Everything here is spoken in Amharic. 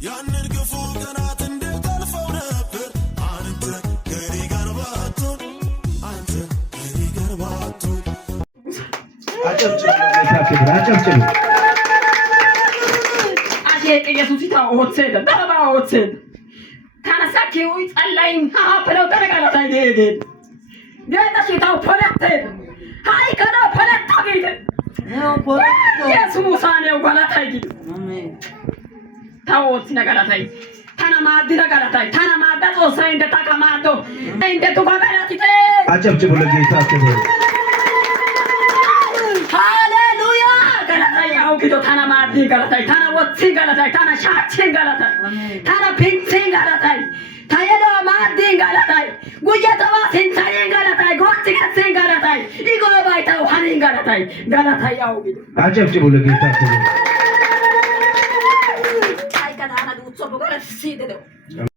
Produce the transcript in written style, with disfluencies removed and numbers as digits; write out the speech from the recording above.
ያንን ክፉ ቀናት እንዴት አልፈው ነበር አንተ ከኔ ጋር ባትሆን አንተ ከኔ ጋር ባትሆን አጨብጭቡ አጨብጭቡ አሸቅ ኢየሱስ ይታወት ደረባ ወት ታነሳኪው ጸላይም ሀብለው ተረጋጋታ ይሄድ የታሽታው ፖለተ ሃይ ከዳ ፖለተ ቢት ኢየሱስ አኔው ገላታይ አሜን ታወት ነገራታይ ታና ማዲ ነገራታይ ታና ማዳ ጾሳይ እንደ ታቀማዶ እንደ ቱጋጋራቲ አጨብጭቡ ለጌታ ክብር ሃሌሉያ ገላታይ አው ጊዶ ታና ማዲ ገላታይ ታና ወት ገላታይ ታና ሻቺ ገላታይ ታና ፒንሲ ገላታይ ታየዶ ማዲ ገላታይ ጉየተባ ሲንሳይ ገላታይ ጎት ከሲ ገላታይ ኢጎ ባይታው ሃኒ ገላታይ ገላታይ አው ጊዶ አጨብጭቡ ለጌታ ክብር I got out of the